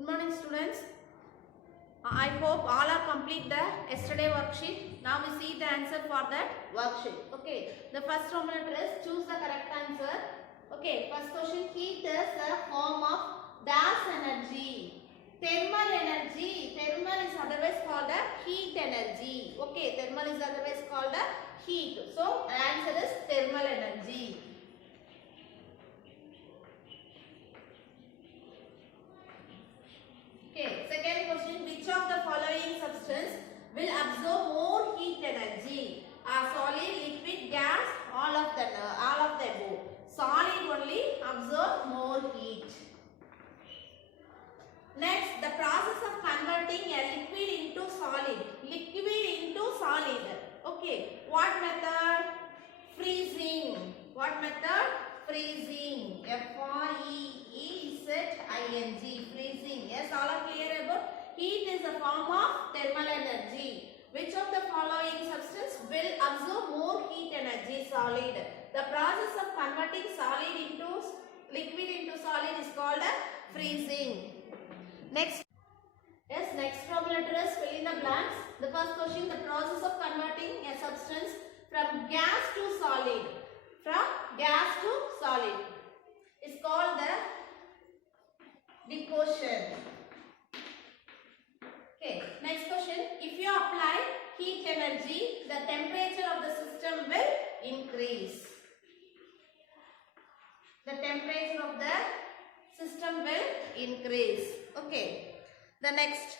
Good morning, students. I hope all are complete the yesterday worksheet. Now we see the answer for that worksheet. Okay. The first Roman letter is choose the correct answer. Okay. First question: heat is a form of dash energy. Thermal energy. Thermal is otherwise called a heat energy. Okay. Thermal is otherwise called a heat. So answer is thermal energy. Okay, second question, which of the following substance will absorb more heat energy? Solid, liquid, gas, all of the above. Solid only absorb more heat. Next, the process of converting a liquid into solid. Liquid into solid. Okay, what method? Freezing. What method? Freezing. F-R-E-E-Z-I-N-G. Freezing. Yes, all are clear about heat is a form of thermal energy. Which of the following substance will absorb more heat energy? Solid. The process of converting solid into liquid into solid is called a freezing. Next. Yes, next problem letter is fill in the blanks. The first question, the process of converting a substance from gas to solid. From gas to solid is called the decomposition. Okay, next question. If you apply heat energy, the temperature of the system will increase. The temperature of the system will increase. Okay. The next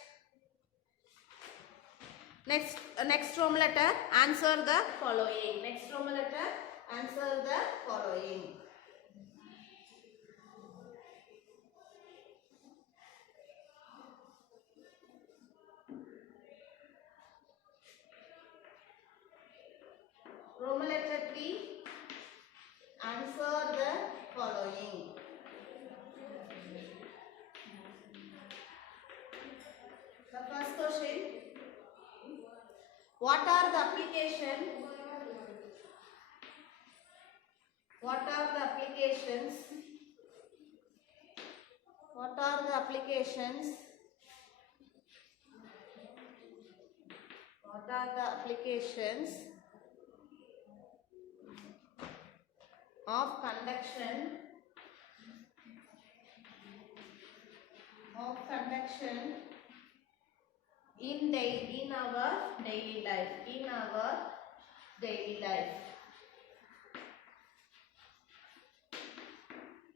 Roman letter, answer the following. Next Roman letter, answer the following. Roman letter 3, answer the following. The first question, what are the applications? What are the applications? What are the applications? What are the applications of conduction in our daily life? In our daily life.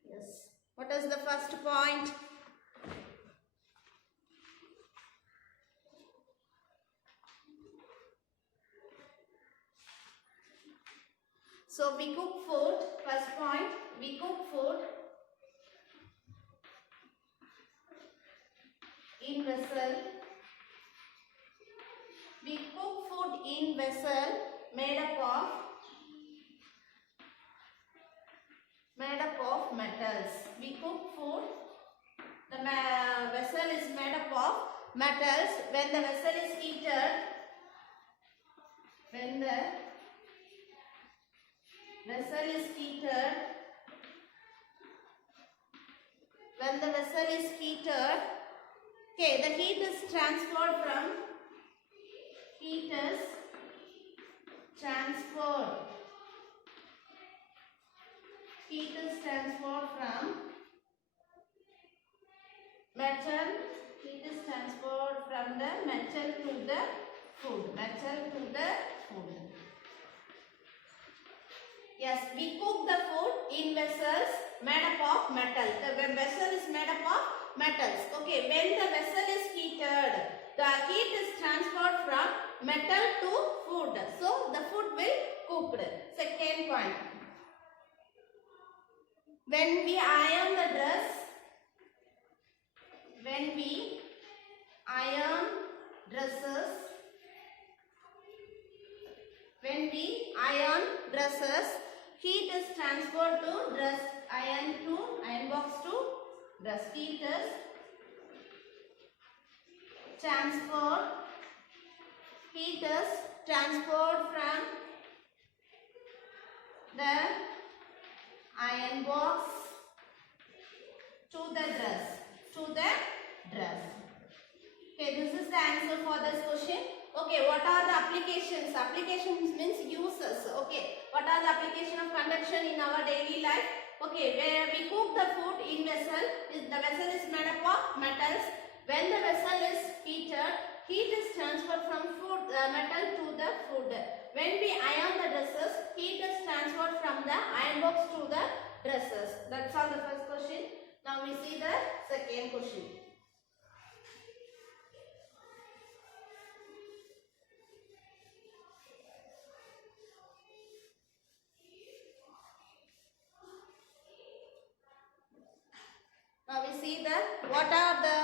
Yes. What is the first point? So we cook food. First point, we cook food in vessel. We cook food in vessel made up of metals. We cook food. The vessel is made up of metals. When the vessel is heated, when the vessel is heated, okay, the heat is transferred from metal. Heat is transferred from the metal to the food. Yes, we cook the food in vessels made up of metal. The vessel is made up of metals. Okay, when the vessel is heated, the heat is transferred from metal to food. So the food will cooked. Second point. When we iron the dress, heat is transferred to iron box to dress. Heat is transferred from the iron box to the dress. the answer for this question. Okay, what are the applications? Applications means uses. Okay, what are the application of conduction in our daily life? Okay, where we cook the food in vessel. The vessel is made up of metals. When the vessel is heated, heat is transferred from food metal to the food. When we iron the dresses, heat is transferred from the iron box to the dresses. That's all the first question. Now we see the second question. Now we see the what are the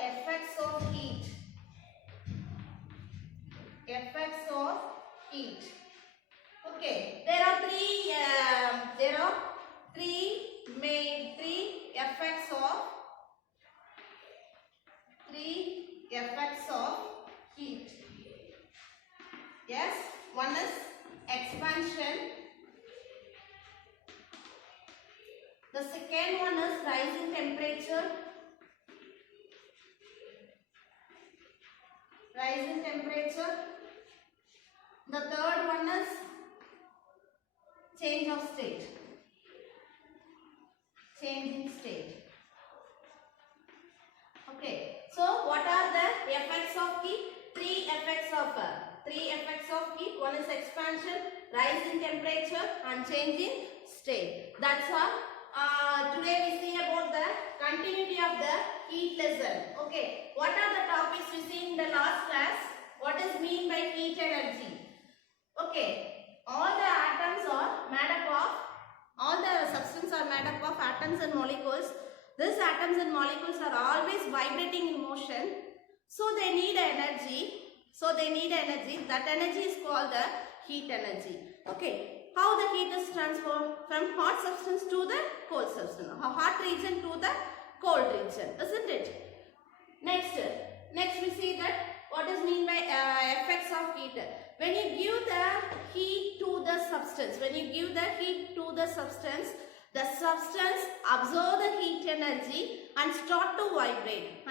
effects of heat? Effects of heat. Okay, there are three effects of heat. Yes, one is expansion. The second one is rising temperature. The third one is change in state. Okay, so what are the effects of heat? Three effects of heat. One is expansion, rise in temperature, and change in state. That's all. Today we see about the continuity of the heat lesson. Okay, what are the topics we see in the last class? What is mean by heat energy? Okay, all the substances are made up of atoms and molecules. These atoms and molecules are always vibrating in motion, so they need energy. That energy is called the heat energy. Okay, how the heat is transferred from hot substance to the cold substance, hot region to the cold region, isn't it? Next we see that what is mean by effects of heat. When you give the heat to the substance, the substance absorb the heat energy and start to vibrate.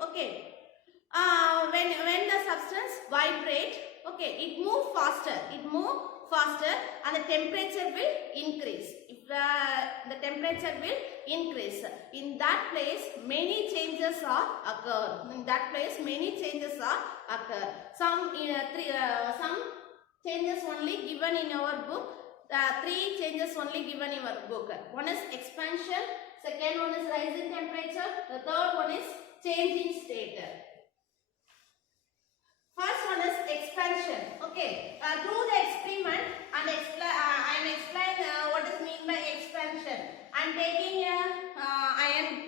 Okay. When the substance vibrate, okay, it move faster and the temperature will increase. If the temperature will increase, in that place many changes are occur. Some changes only given in our book. Three changes only given in our book. One is expansion, second one is rise in temperature, the third one is change in state. First one is expansion. Okay, through the experiment and I am explain what is mean by expansion. I am taking a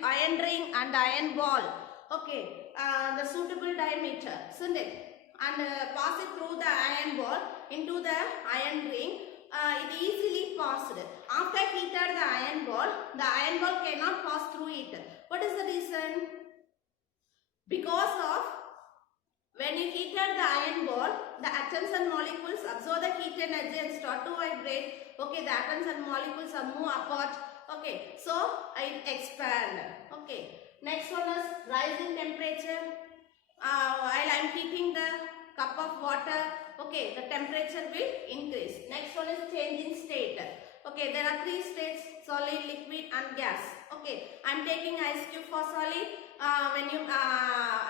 iron ring and iron ball. Okay, the suitable diameter, isn't it? And pass it through the iron ball into the iron ring. It easily passed. After heated the iron ball cannot pass through it. What is the reason? Because of when you heated the iron ball, the atoms and molecules absorb the heat energy and start to vibrate. Okay, the atoms and molecules are move apart. Okay, so it expand. Okay, next one is rise in temperature. While I am heating the cup of water, okay, the temperature will increase. Next one is change in state. Okay, there are three states: solid, liquid, and gas. Okay, I am taking ice cube for solid. I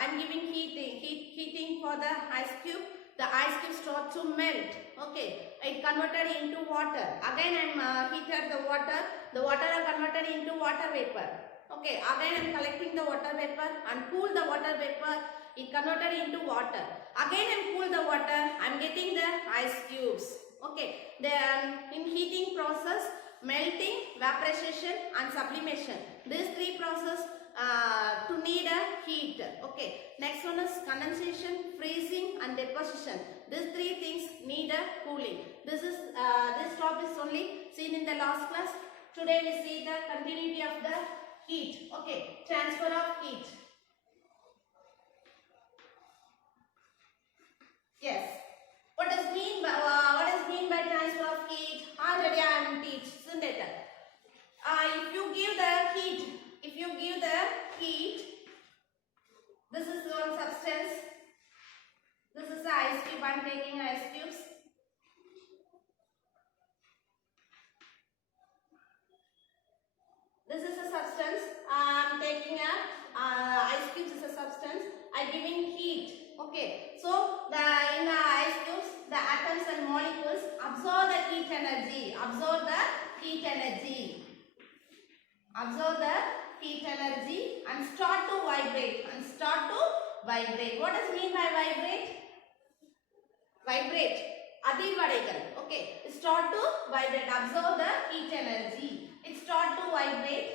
am giving heating for the ice cube. The ice cube start to melt. Okay, it converted into water. Again I am heated the water. The water are converted into water vapor. Okay, again I am collecting the water vapor and cool the water vapor. It converted into water. Again I am cool the water. I am getting the ice cubes. Okay, then in heating process, melting, vaporization and sublimation. These three process to need a heat. Okay, next one is condensation, freezing and deposition. These three things need a cooling. This topic is only seen in the last class. Today we see the continuity of the heat. Okay, transfer of heat. Yes. What is mean by transfer of heat? ice cube. I am taking ice cubes. This is a substance. I am taking a ice cubes is a substance. I am giving heat. Okay. So in the ice cubes, the atoms and molecules absorb the heat energy. Absorb the heat energy. Absorb the heat energy and start to vibrate. What does mean by vibrate? Vibrate. Adivadaigal. Okay. Start to vibrate. Absorb the heat energy. It start to vibrate.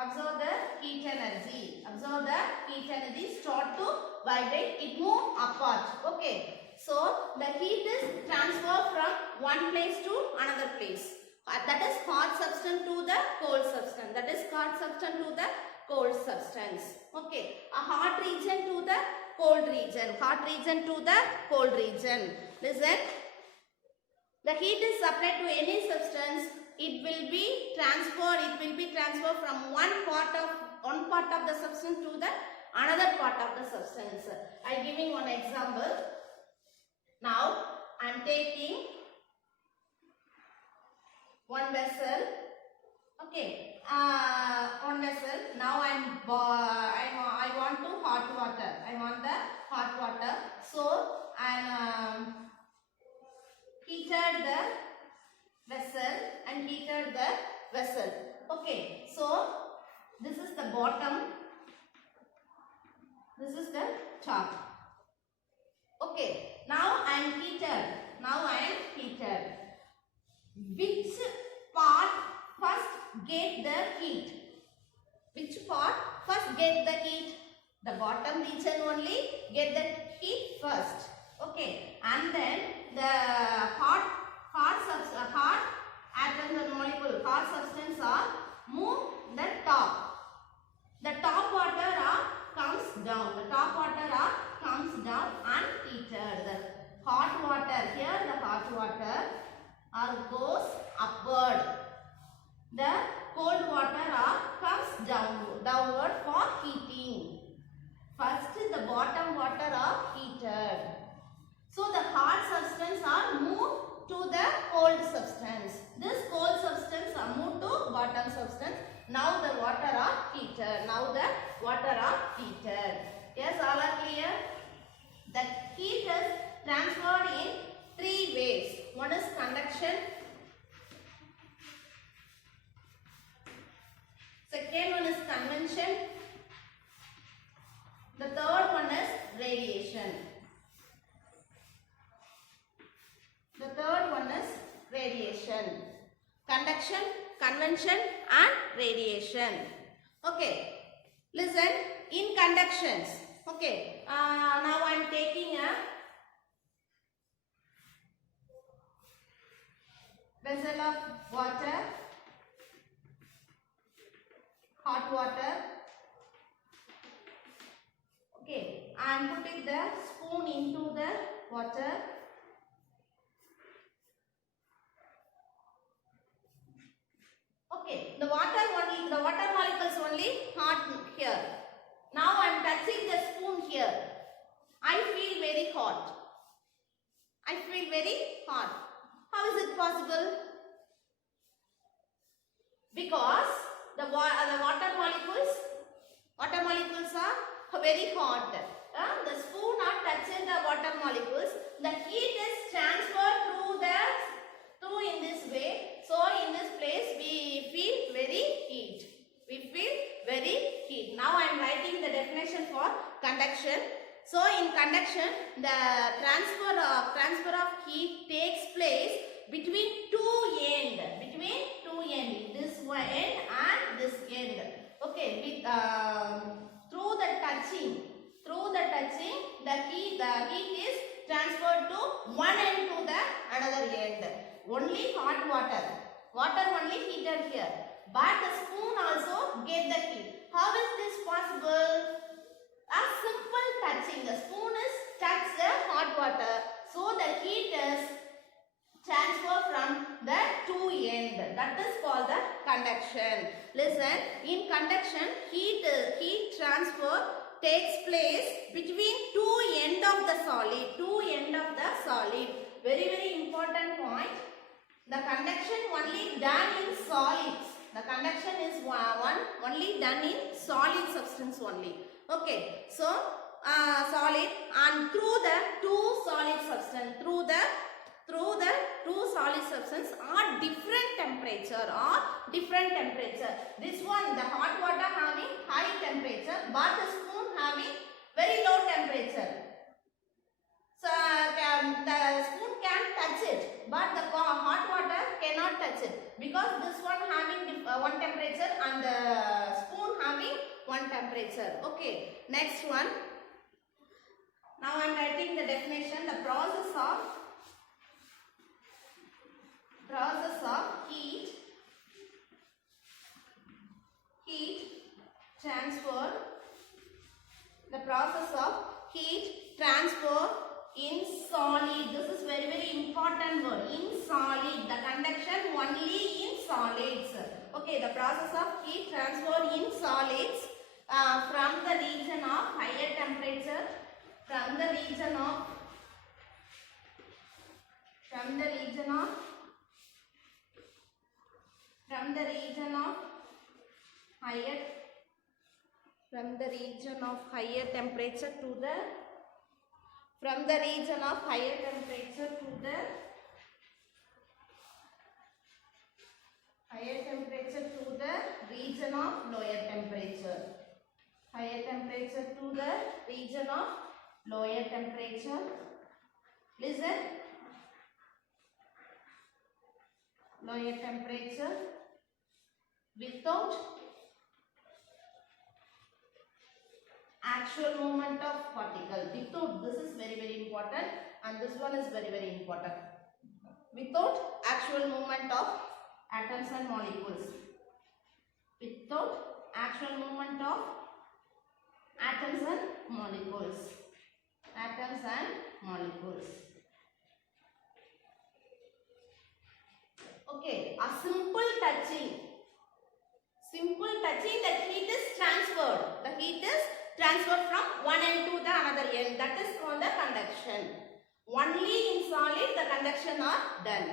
Absorb the heat energy. Absorb the heat energy. Start to vibrate. It move apart. Okay. So the heat is transferred from one place to another place. That is hot substance to the cold substance. That is hot substance to the cold substance. Okay. A hot region to the cold region. Hot region to the cold region. Listen. The heat is supplied to any substance. It will be transferred from one part of the substance to the another part of the substance. I am giving one example. Now I am taking one vessel. Okay, one vessel. Now I want to hot water. I want the hot water. So I am heated the vessel. Okay, so this is the bottom. This is the top. Okay, now I am heated. Which part first get the heat? The bottom region only get the heat first. Okay, and then the hot atoms and molecule, hot substance are move the top. The top water comes down. And heated. The hot water goes upward. The cold water comes downward for heating. First the bottom water are heated. So the hot substance are moved to the cold substance. This cold substance are moved to bottom substance. Now the water are heated. Yes, all are clear? The heat is transferred in three ways. One is conduction. Second one is convection. The third one is radiation. Conduction, convection and radiation. Okay. Listen, in conductions. Okay. Now I am taking a vessel of water, hot water. Okay. I am putting the spoon into the water. Okay, the water molecules only hot here. Now I am touching the spoon here. I feel very hot. How is it possible? Because the water molecules are very hot. The spoon are touching the water molecules. The heat is transferred through in this way. So in this place we feel very heat. Now I am writing the definition for conduction. So in conduction, the transfer of heat takes place between two ends. This one end and this end. Okay, through the touching, the heat is transferred to one end to the another end. Only hot water only heated here, but the spoon also get the heat. How is this possible? A simple touching. The spoon is touch the hot water, so the heat is transferred from the two end. That is called the conduction. Listen, in conduction, heat transfer takes place between two end of the solid. Two the conduction only done in solids. The conduction is only done in solid substance only. Okay, so solid, and through the two solid substance, through the two solid substance are different temperature, This one, the hot water having high temperature, but the spoon having very low temperature. So the spoon can touch it, but the hot water cannot touch it, because this one having one temperature and the spoon having one temperature. Okay, next one. Now I am writing the definition. The process of heat transfer. The process of heat transfer in solid. This is very important word. In solid. The conduction only in solids. Okay, the process of heat transfer in solids from the region of higher temperature, from the region of higher temperature to the region of lower temperature. Higher temperature to the region of lower temperature. Listen. Lower temperature without actual movement of particle. Without, this is very important, and this one is very important. Without actual movement of atoms and molecules. Without actual movement of atoms and molecules. Okay, a simple touching, the heat is transferred. The heat is transferred from one end to the another end. That is called the conduction. Only in solid the conduction are done.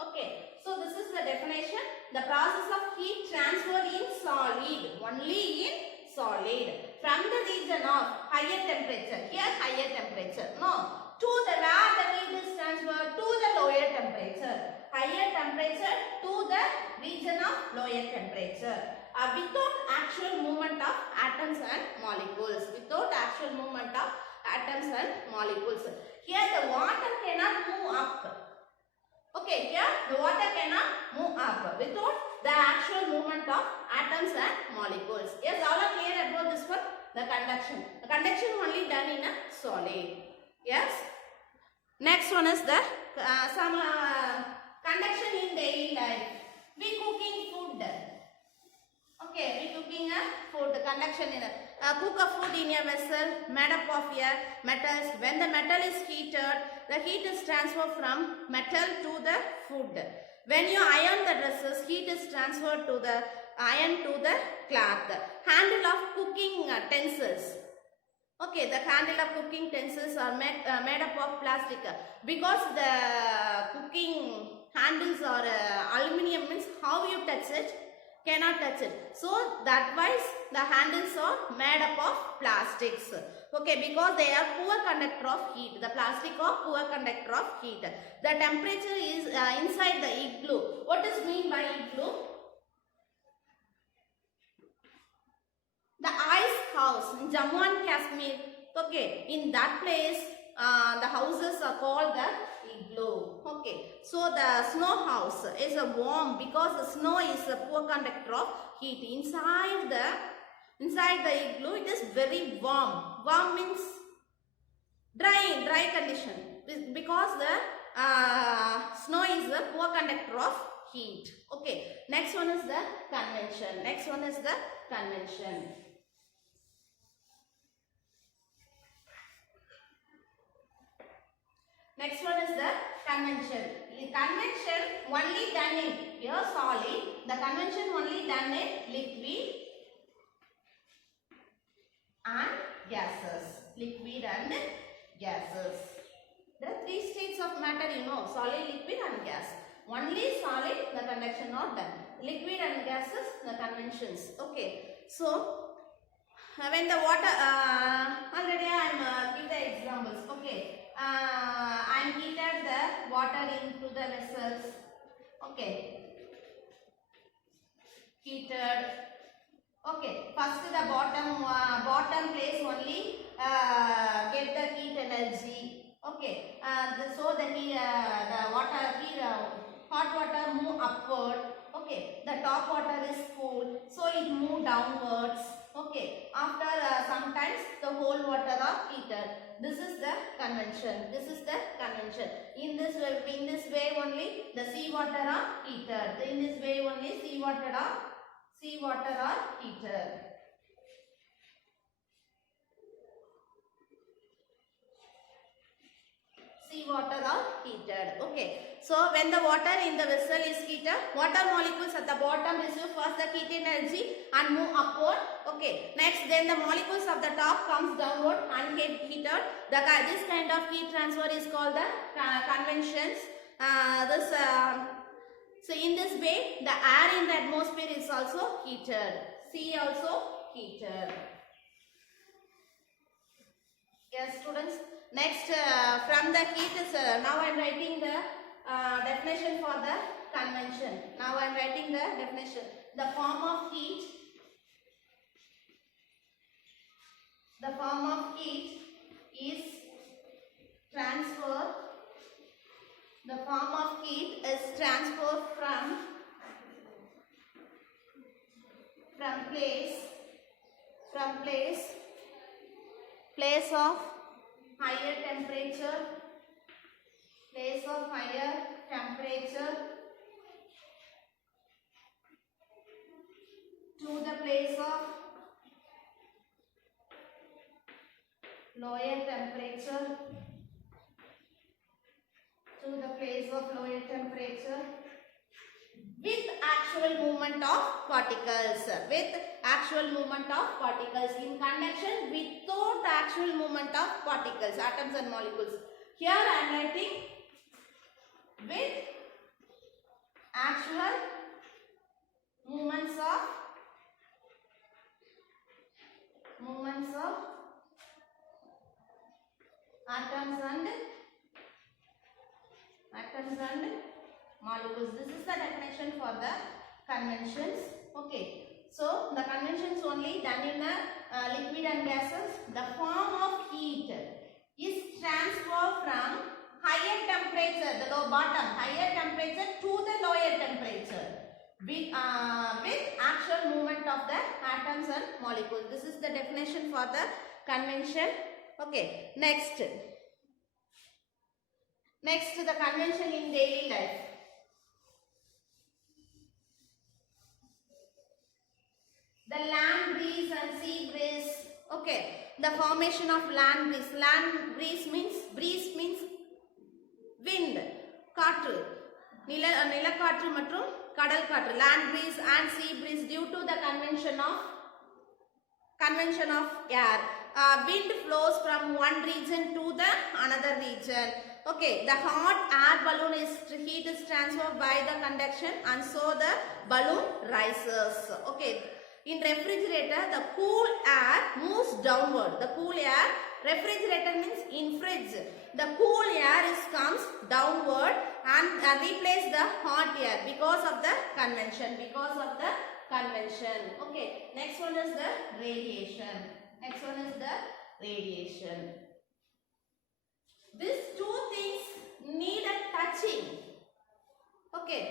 Okay, so this is the definition. The process of heat transfer in solid, only in solid, from the region of higher temperature. Here higher temperature, no, to the where the heat is transferred to the lower temperature. Higher temperature to the region of lower temperature. Without actual movement of atoms and molecules. Here the water cannot move up. Okay, here the water cannot move up without the actual movement of atoms and molecules. Yes, all are clear about this one? The conduction. The conduction only done in a solid. Yes. Next one is the conduction in daily life. We cooking food. Okay, we cooking a food. Conduction in a cook a food in a vessel made up of metals. When the metal is heated, the heat is transferred from metal to the food. When you iron the dresses, heat is transferred to the iron to the cloth. Handle of cooking utensils. Okay, the handle of cooking utensils are made up of plastic. Because the cooking handles are aluminium, means how you touch it, cannot touch it. So that wise the handles are made up of plastics. Okay, because they are poor conductor of heat. The plastic are poor conductor of heat. The temperature is inside the igloo. What is mean by igloo? The ice house in Jammu and Kashmir. Okay, in that place the houses are called the igloo. Okay, so the snow house is a warm because the snow is a poor conductor of heat. Inside the igloo it is very warm. Warm means dry condition, because the snow is a poor conductor of heat. Okay, next one is the convention. Next one is the convention. The convention only done in pure solid. The convention only done in liquid and gases. There are three states of matter, solid, liquid and gas. Only solid, the conduction not done. Liquid and gases, the conventions. Okay. So, when the water, already I am give the examples. Okay. I am heated the water into the vessels. Okay. Heated. Okay. First the bottom place only get the heat energy. Okay. So the water hot water move upward. Okay. The top water is cool, so it move downwards. Okay. After sometimes the whole water are heated. This is the convention. This is the convention. In this way only the sea water are heated. In this way only sea water are heated. Sea water are heated. Okay. So when the water in the vessel is heated, water molecules at the bottom receive first the heat energy and move upward. Okay. Next, then the molecules of the top comes downward and get heated. This kind of heat transfer is called the convections. So in this way, the air in the atmosphere is also heated. Sea also heated. Yes, students. Next, from the heat is now I am writing the definition for the convention. Now I am writing the definition. The form of heat. The form of heat is transfer. The form of heat is transfer from place of higher temperature, to the place of lower temperature, with actual movement of particles. In conduction, without actual movement of particles, atoms and molecules. Here I am writing with actual movements of atoms and molecules. This is the definition for the conventions. Okay. So the conventions only done in liquid and gases. The form of heat is transferred from higher temperature, the higher temperature to the lower temperature with actual movement of the atoms and molecules. This is the definition for the convention. Okay. Next, the convention in daily life. The land breeze and sea breeze. Okay. The formation of land breeze. Land breeze means wind. Kaatru. Nilakaatru மற்றும் கடல் காற்று. Land breeze and sea breeze due to the convention of air. Wind flows from one region to the another region. Okay, the hot air balloon heat is transferred by the conduction, and so the balloon rises. Okay. In refrigerator, the cool air moves downward. The cool air, refrigerator means in fridge. The cool air comes downward and replace the hot air because of the convention. Okay. Next one is the radiation. These two things need a touching. Okay,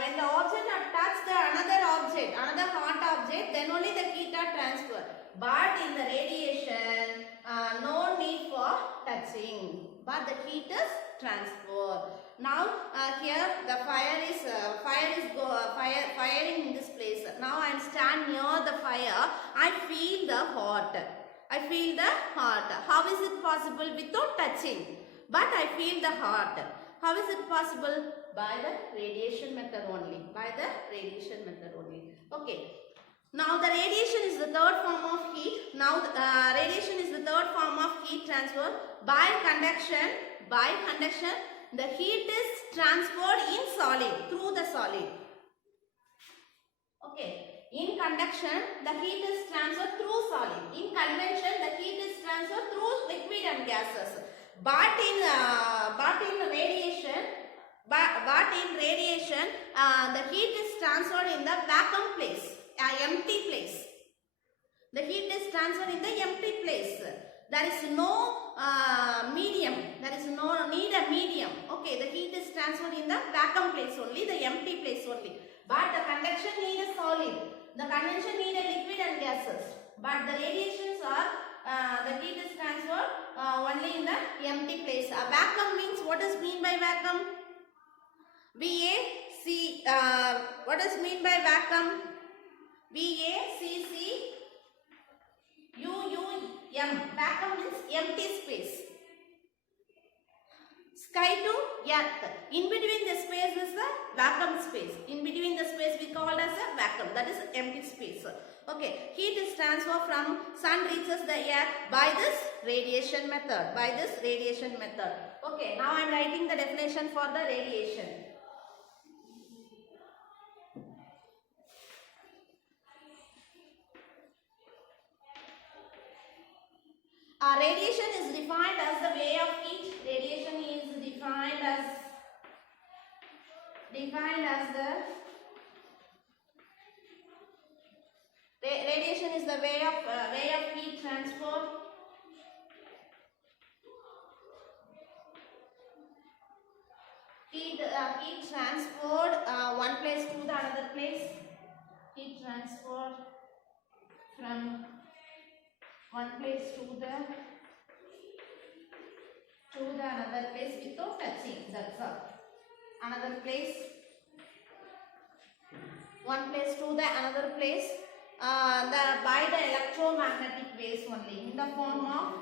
when the object are touched the another hot object, then only the heat are transferred. But in the radiation, no need for touching, but the heat is transferred. Now here the fire is firing in this place. Now I am stand near the fire. I feel the hot. How is it possible without touching? But I feel the hot. How is it possible? By the radiation method only. Okay. Now the radiation is the third form of heat. Radiation is the third form of heat transfer by conduction the heat is transferred in solid, through the solid. Okay. In conduction, the heat is transferred through solid. In convection, the heat is transferred through liquid and gases. But in radiation, the heat is transferred in the vacuum place, empty place. The heat is transferred in the empty place. There is no medium. There is no need a medium. Okay, the heat is transferred in the vacuum place only, the empty place only. But the conduction need a solid. The convention need a liquid and gases. But the radiations are the heat is transferred only in the empty place. A vacuum means, what is mean by vacuum? VAC. What is mean by vacuum? VACCUM. Vacuum means empty space. Sky to earth. In between the space is the vacuum space. In between the space we call as a vacuum. That is empty space. Okay. Heat is transferred from sun reaches the earth by this radiation method. Okay. Now I am writing the definition for the radiation. Radiation is defined as the way of heat. Radiation is defined as the radiation is the way of heat transport. Heat transport one place to the another place. Heat transport from one place to the another place without touching. That's all. Another place, one place to the another place, by the electromagnetic waves only, in the form of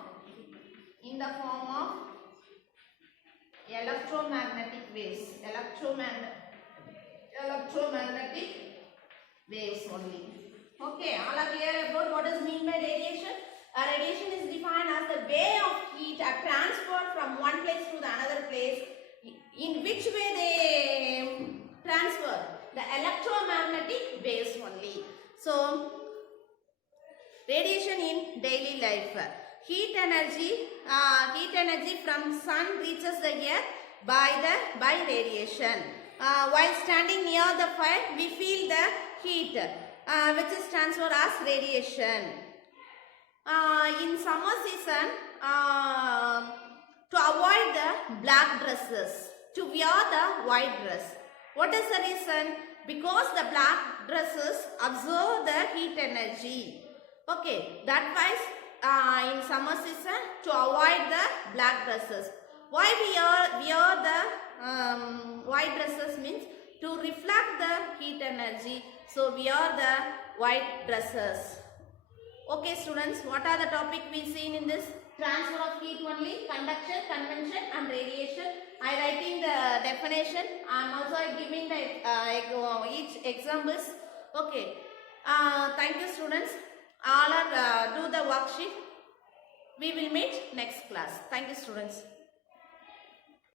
electromagnetic waves. Electromagnetic waves only. Okay, all are clear about what is mean by radiation? Radiation is defined as the way of heat transferred from one place to the another place. In which way they transfer? The electromagnetic waves only. So, radiation in daily life. Heat energy from sun reaches the earth by radiation. While standing near the fire, we feel the heat, which is transferred as radiation. In summer season, to avoid the black dresses, to wear the white dress. What is the reason? Because the black dresses absorb the heat energy. Okay, that wise in summer season, to avoid the black dresses. Why we wear the white dresses means to reflect the heat energy. So we wear the white dresses. Okay students, what are the topic we seen in this? Transfer of heat only, conduction, convention and radiation. I writing the definition. I am also giving the each examples. Okay. Thank you students. All are do the worksheet. We will meet next class. Thank you students.